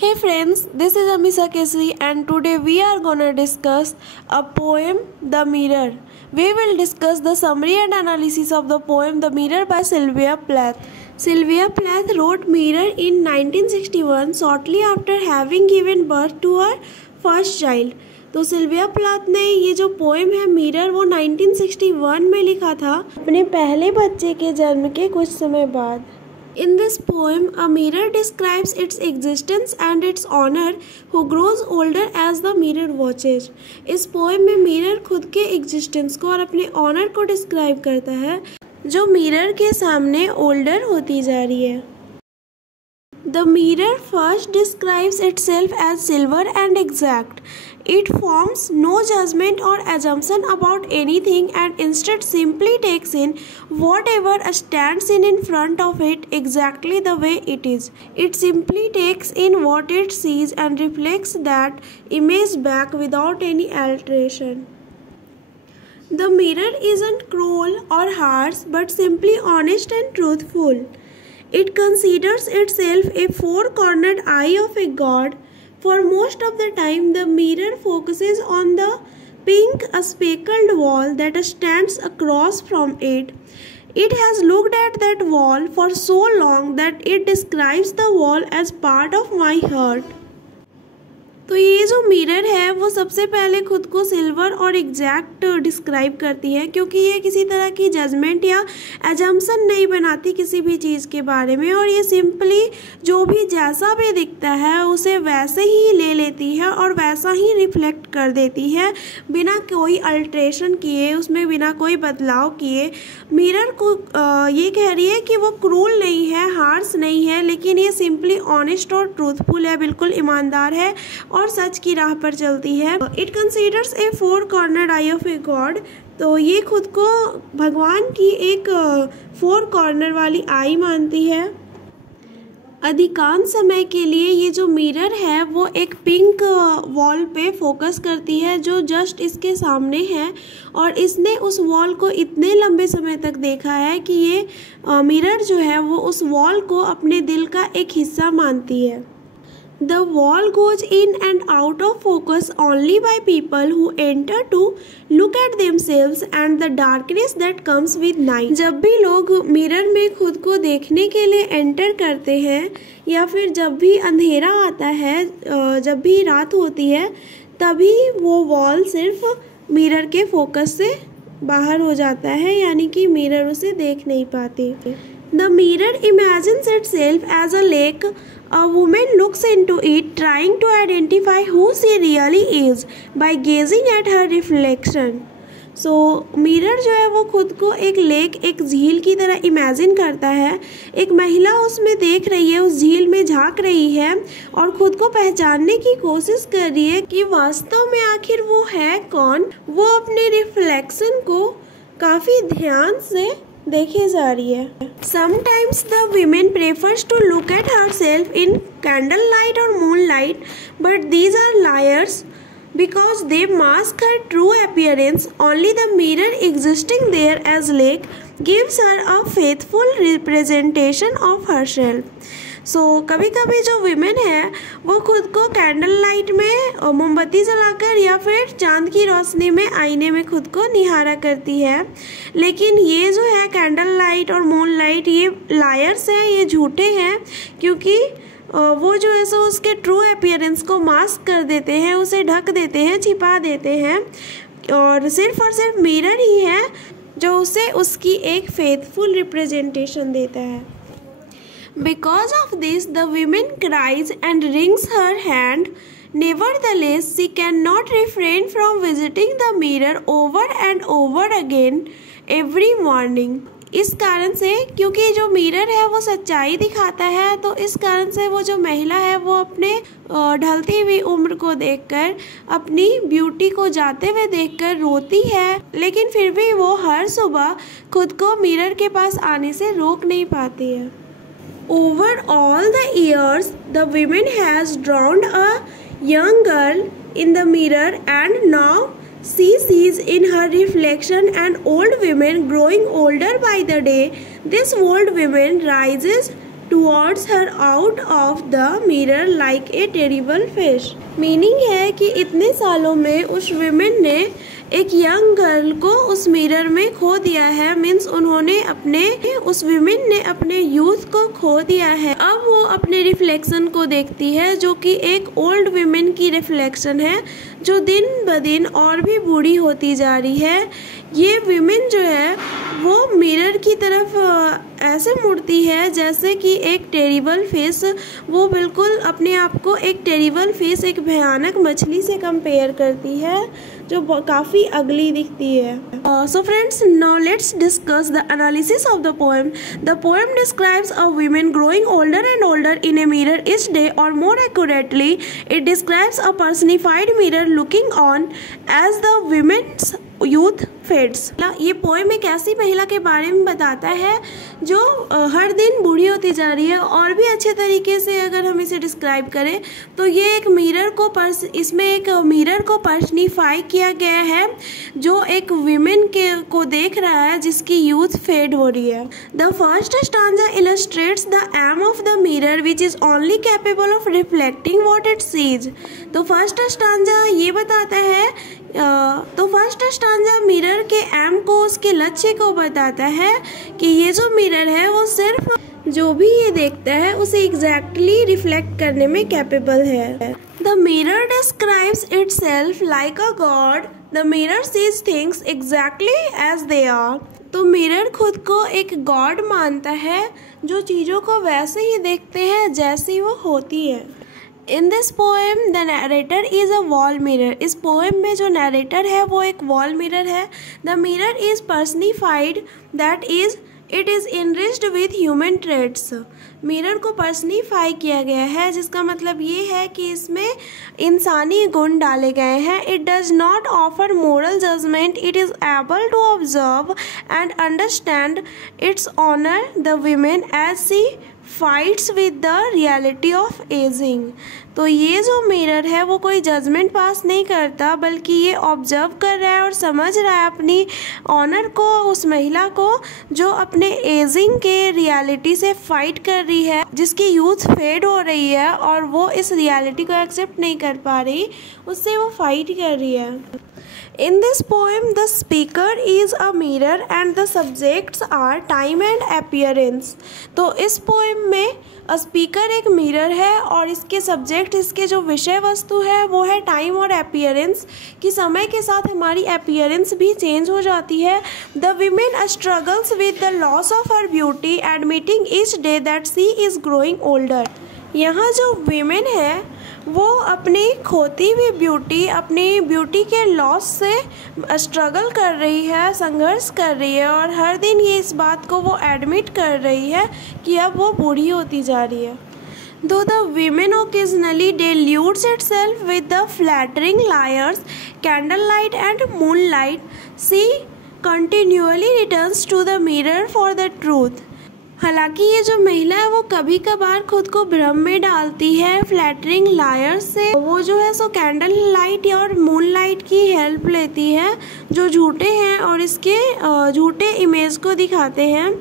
Hey friends, this is Amisa Kesri and today we are gonna discuss a poem, The Mirror. We will discuss the summary and analysis of the poem The Mirror by Sylvia Plath. Sylvia Plath wrote Mirror in 1961 shortly after having given birth to her first child. तो Sylvia Plath ने ये जो poem है mirror वो 1961 में लिखा था अपने पहले बच्चे के जन्म के कुछ समय बाद. In this poem, a mirror describes its existence and its owner who grows older as the mirror watches. इस पोएम में मिरर खुद के एग्जिस्टेंस को और अपने ऑनर को डिस्क्राइब करता है जो मिरर के सामने ओल्डर होती जा रही है. The mirror first describes itself as silver and exact. It forms no judgment or assumption about anything and instead simply takes in whatever stands in front of it exactly the way it is. It simply takes in what it sees and reflects that image back without any alteration. The mirror isn't cruel or harsh but simply honest and truthful. It considers itself a four-cornered eye of a god. For most of the time, the mirror focuses on the pink speckled wall that stands across from it. It has looked at that wall for so long that it describes the wall as part of my heart. तो ये जो mirror है वो सबसे पहले खुद को silver और एग्जैक्ट डिस्क्राइब करती है क्योंकि ये किसी तरह की जजमेंट या एजम्पशन नहीं बनाती किसी भी चीज़ के बारे में और ये सिंपली जो भी जैसा भी दिखता है उसे वैसे ही ले लेती है और वैसा ही रिफ्लेक्ट कर देती है बिना कोई अल्ट्रेशन किए उसमें बिना कोई बदलाव किए. मिरर को ये कह रही है कि वो क्रूल नहीं है, हार्श नहीं है, लेकिन ये सिंपली ऑनेस्ट और ट्रूथफुल है, बिल्कुल ईमानदार है और सच की राह पर चलती है. It considers A four corner I of a god. तो ये खुद को भगवान की एक फोर कॉर्नर वाली आई मानती है. अधिकांश समय के लिए ये जो मिरर है वो एक पिंक वॉल पे फोकस करती है जो जस्ट इसके सामने है और इसने उस वॉल को इतने लंबे समय तक देखा है कि ये मिरर जो है वो उस वॉल को अपने दिल का एक हिस्सा मानती है. The wall goes in and out of focus only by people who enter to look at themselves and the darkness that comes with night. जब भी लोग मिरर में खुद को देखने के लिए एंटर करते हैं या फिर जब भी अंधेरा आता है, जब भी रात होती है, तभी वो वॉल सिर्फ मिरर के फोकस से बाहर हो जाता है, यानी कि मिरर उसे देख नहीं पाती. The mirror imagines itself as a lake. A woman looks into it, trying to identify who she really is by gazing at her reflection. So, mirror जो है वो खुद को एक लेक, एक झील की तरह इमेजिन करता है. एक महिला उसमें देख रही है, उस झील में झांक रही है और खुद को पहचानने की कोशिश कर रही है कि वास्तव में आखिर वो है कौन. वो अपने रिफ्लेक्शन को काफ़ी ध्यान से देखे जा रही है. Sometimes the women prefers to look at herself in candlelight or moonlight, but these are liars because they mask her true appearance. Only the mirror existing there as lake gives her a faithful representation of herself. सो कभी कभी जो women है वो खुद को candle light में मोमबत्ती जलाकर या फिर चांद की रोशनी में आईने में खुद को निहारा करती है, लेकिन ये जो है कैंडल लाइट और मून लाइट ये लायर्स हैं, ये झूठे हैं क्योंकि वो जो है सो उसके ट्रू अपीयरेंस को मास्क कर देते हैं, उसे ढक देते हैं, छिपा देते हैं और सिर्फ मिरर ही है जो उसे उसकी एक फेथफुल रिप्रेजेंटेशन देता है. Because of this, the woman cries and wrings her hand. Nevertheless, she cannot refrain from visiting the mirror over and over again every morning. इस कारण से, क्योंकि जो मिरर है वो सच्चाई दिखाता है, तो इस कारण से वो जो महिला है वो अपने ढलती हुई उम्र को देखकर, अपनी ब्यूटी को जाते हुए देखकर रोती है, लेकिन फिर भी वो हर सुबह खुद को मिरर के पास आने से रोक नहीं पाती है. Over all the years, the woman has drawn a young girl in the mirror and now she sees in her reflection an old woman growing older by the day. This old woman rises towards her out of the mirror like a terrible fish. Meaning है कि इतने सालों में उस women ने एक young girl को उस मिरर में खो दिया है। मीन्स उस विमेन ने अपने यूथ को खो दिया है। अब वो अपने रिफ्लेक्शन को देखती है जो कि एक ओल्ड विमेन की रिफ्लेक्शन है जो दिन ब दिन और भी बूढ़ी होती जा रही है। ये विमेन जो है वो मिरर की तरफ ऐसे मुड़ती है जैसे कि एक टेरिबल फेस, वो बिल्कुल अपने आप को एक टेरिबल फेस, एक भयानक मछली से कंपेयर करती है जो काफ़ी अगली दिखती है। So friends, now let's discuss the analysis of the poem. The poem describes a women growing older and older in a mirror each day, or more accurately it describes a personified mirror looking on as the women's youth fades. ये poem एक ऐसी महिला के बारे में बताता है जो हर दिन बूढ़ी होती जा रही है। और भी अच्छे तरीके से अगर हम इसे डिस्क्राइब करें तो ये एक इसमें एक मिरर को पर्सनिफाई किया गया है जो एक विमेन को देख रहा है जिसकी यूथ फेड हो रही है। The first stanza illustrates the aim of the mirror which is only capable of reflecting what it sees. तो फर्स्ट स्टांजा ये बताता है फर्स्ट स्टांजा मिरर के एम को, उसके लक्ष्य को बताता है कि ये जो मिरर है वो सिर्फ जो भी ये देखता है उसे एग्जैक्टली रिफ्लेक्ट करने में कैपेबल है। The mirror describes itself like a god. The mirror sees things exactly as they are. तो मिरर खुद को एक गॉड मानता है जो चीज़ों को वैसे ही देखते हैं जैसी वो होती है। In this poem the narrator is a wall mirror. इस पोएम में जो नरेटर है वो एक वॉल मिरर है। The mirror is personified, that is it is enriched with human traits. Mirror को पर्सनिफाई किया गया है जिसका मतलब ये है कि इसमें इंसानी गुण डाले गए हैं। It does not offer moral judgement, it is able to observe and understand its owner the women as she fights with the reality of ageing. तो ये जो मिरर है वो कोई जजमेंट पास नहीं करता बल्कि ये ऑब्जर्व कर रहा है और समझ रहा है अपनी ऑनर को, उस महिला को जो अपने एजिंग के रियलिटी से फाइट कर रही है, जिसकी यूथ फेड हो रही है और वो इस रियलिटी को एक्सेप्ट नहीं कर पा रही, उससे वो फाइट कर रही है। In this poem, the speaker is a mirror and the subjects are time and appearance. तो इस पोएम में स्पीकर एक मिरर है और इसके सब्जेक्ट, इसके जो विषय वस्तु है वो है टाइम और अपीयरेंस, कि समय के साथ हमारी अपीयरेंस भी चेंज हो जाती है। The women struggles with the loss of her beauty admitting each day that she is growing older. यहाँ जो वीमेन है वो अपनी खोती हुई ब्यूटी, अपनी ब्यूटी के लॉस से स्ट्रगल कर रही है, संघर्ष कर रही है, और हर दिन ये इस बात को वो एडमिट कर रही है कि अब वो बूढ़ी होती जा रही है। Though the women occasionally deludes itself with the flattering liars, candlelight and moonlight, she continually returns to the mirror for the truth. हालांकि ये जो महिला है वो कभी कभार खुद को भ्रम में डालती है फ्लैटरिंग लायर्स से। वो जो है सो कैंडल लाइट और मून लाइट की हेल्प लेती है जो झूठे हैं और इसके झूठे इमेज को दिखाते हैं।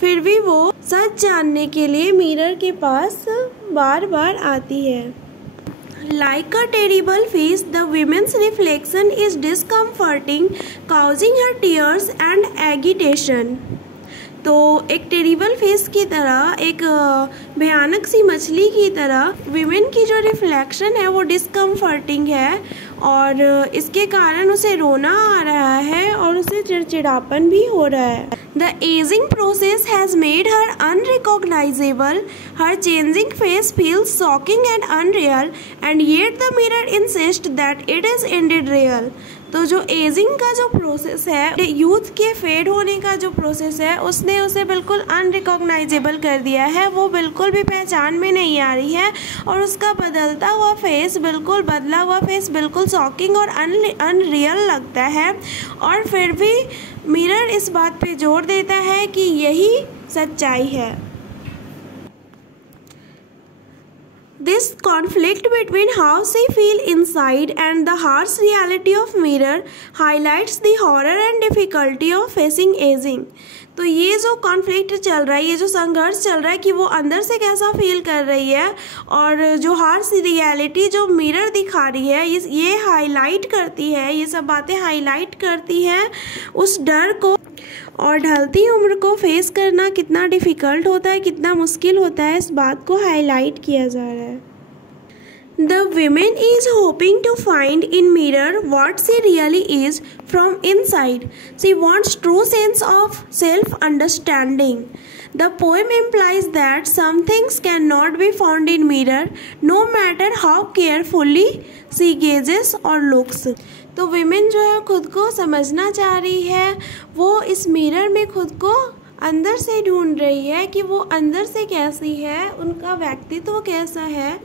फिर भी वो सच जानने के लिए मिरर के पास बार बार आती है। Like a terrible face, the woman's reflection is discomforting, causing her tears and agitation. तो एक टेरिबल फेस की तरह, एक भयानक सी मछली की तरह विमेन की जो रिफ्लेक्शन है वो डिस्कम्फर्टिंग है और इसके कारण उसे रोना आ रहा है और उसे चिड़चिड़ापन भी हो रहा है। The ageing process has made her unrecognisable, her changing face feels shocking and unreal and yet the mirror insist that it is ended real. तो जो एजिंग का जो प्रोसेस है, यूथ के फेड होने का जो प्रोसेस है, उसने उसे बिल्कुल अनरिकॉग्नाइजेबल कर दिया है। वो बिल्कुल भी पहचान में नहीं आ रही है और उसका बदला हुआ फेस बिल्कुल शॉकिंग और अनरियल लगता है। और फिर भी मिरर इस बात पे जोर देता है कि यही सच्चाई है। This conflict between how she feels inside and the harsh reality of mirror highlights the horror and difficulty of facing aging. तो ये जो कॉन्फ्लिक्ट चल रहा है, ये जो संघर्ष चल रहा है कि वो अंदर से कैसा फील कर रही है, और जो हार्श रियलिटी जो मिरर दिखा रही है ये हाईलाइट करती है, ये सब बातें हाईलाइट करती हैं उस डर को। और ढलती उम्र को फेस करना कितना डिफ़िकल्ट होता है, कितना मुश्किल होता है, इस बात को हाईलाइट किया जा रहा है। The woman is hoping to find in mirror what she really is from inside. She wants true sense of self-understanding. The poem implies that some things cannot be found in mirror, no matter how carefully she gazes or looks. तो women जो है खुद को समझना चाह रही है, वो इस मिरर में खुद को अंदर से ढूंढ रही है कि वो अंदर से कैसी है, उनका व्यक्तित्व कैसा है।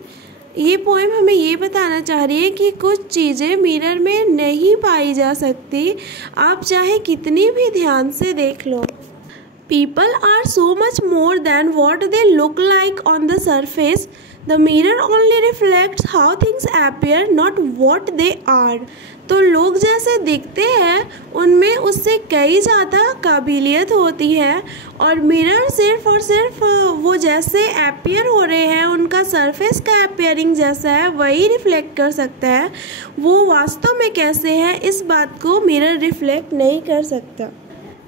ये पोएम हमें ये बताना चाह रही है कि कुछ चीज़ें मिरर में नहीं पाई जा सकती, आप चाहे कितनी भी ध्यान से देख लो। People are so much more than what they look like on the surface. The mirror only reflects how things appear, not what they are. तो लोग जैसे दिखते हैं उनमें उससे कई ज़्यादा काबिलियत होती है, और मिरर सिर्फ और सिर्फ वो जैसे एपियर हो रहे हैं, उनका सरफेस का एपियरिंग जैसा है वही रिफ्लेक्ट कर सकता है। वो वास्तव में कैसे हैं इस बात को मिरर रिफ्लेक्ट नहीं कर सकता।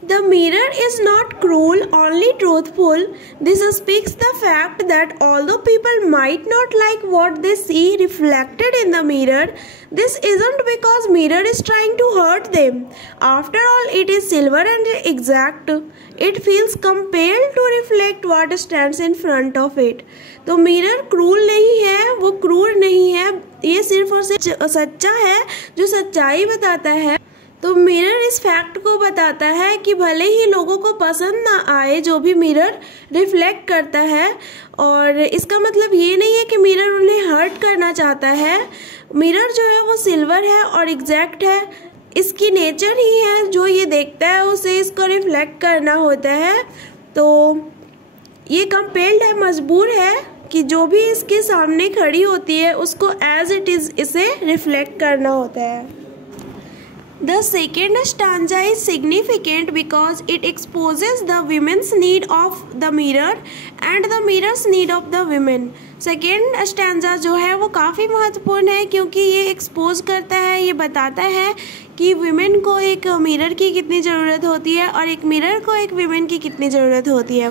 The mirror is not cruel, only truthful. This speaks the fact that although people might not like what they see reflected in the mirror, this isn't because mirror is trying to hurt them. After all, it is silver and exact. It feels compelled to reflect what stands in front of it. तो mirror cruel नहीं है, वो क्रूर नहीं है, ये सिर्फ और सिर्फ सच्चा है जो सच्चाई बताता है। तो मिरर इस फैक्ट को बताता है कि भले ही लोगों को पसंद ना आए जो भी मिरर रिफ्लेक्ट करता है, और इसका मतलब ये नहीं है कि मिरर उन्हें हर्ट करना चाहता है। मिरर जो है वो सिल्वर है और एग्जैक्ट है, इसकी नेचर ही है, जो ये देखता है उसे इसको रिफ्लेक्ट करना होता है। तो ये कंपेल्ड है, मजबूर है कि जो भी इसके सामने खड़ी होती है उसको एज इट इज़ इसे रिफ्लेक्ट करना होता है। The second stanza is significant because it exposes the women's need of the mirror and the mirror's need of the women. Second stanza जो है वो काफ़ी महत्वपूर्ण है क्योंकि ये एक्सपोज करता है, ये बताता है कि विमेन को एक मिरर की कितनी ज़रूरत होती है और एक मिरर को एक विमेन की कितनी ज़रूरत होती है।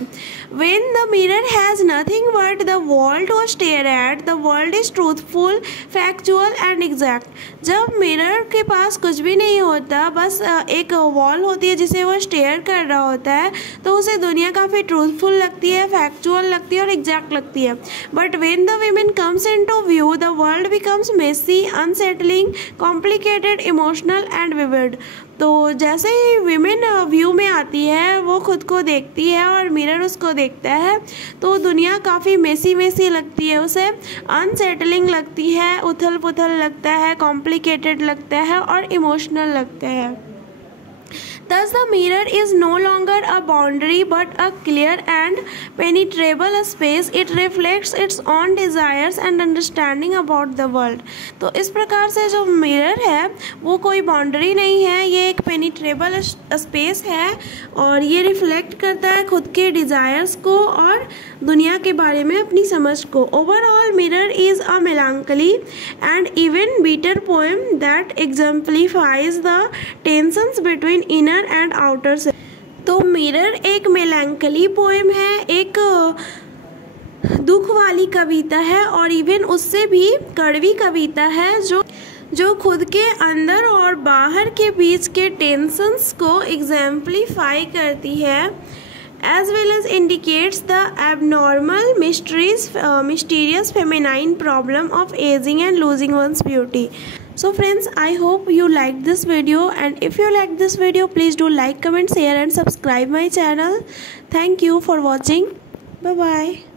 When the mirror has nothing but the wall to stare at, the world is truthful, factual and exact. जब मिरर के पास कुछ भी नहीं होता, बस एक वॉल होती है जिसे वो स्टेयर कर रहा होता है, तो उसे दुनिया काफ़ी ट्रूथफुल लगती है, फैक्चुअल लगती है और एग्जैक्ट लगती है। But when the women comes into view, the world becomes messy, unsettling, complicated, emotional and vivid. तो जैसे ही विमेन व्यू में आती है, वो खुद को देखती है और मिरर उसको देखता है, तो दुनिया काफ़ी मेसी लगती है, उसे अनसेटलिंग लगती है, उथल पुथल लगता है, कॉम्प्लिकेटेड लगता है और इमोशनल लगता है। Thus the mirror is no longer a boundary but a clear and penetrable space. It reflects its own desires and understanding about the world. तो इस प्रकार से जो मिरर है वो कोई बाउंड्री नहीं है, ये एक पेनिट्रेबल स्पेस है और ये रिफ्लेक्ट करता है खुद के डिज़ायर्स को और दुनिया के बारे में अपनी समझ को। Overall mirror is a melancholy and even bitter poem that exemplifies the tensions between inner and outer से। तो मिरर एक मेलैंकली पोएम है, एक दुख वाली कविता है और इवन उससे भी कड़वी कविता है जो खुद के अंदर और बाहर के बीच के टेंशंस को एग्जाम्पलीफाई करती है, as well as indicates the abnormal mysterious feminine problem of aging and losing one's beauty. So friends, I hope you liked this video, and if you like this video, please do like, comment, share and subscribe my channel. Thank you for watching. Bye bye.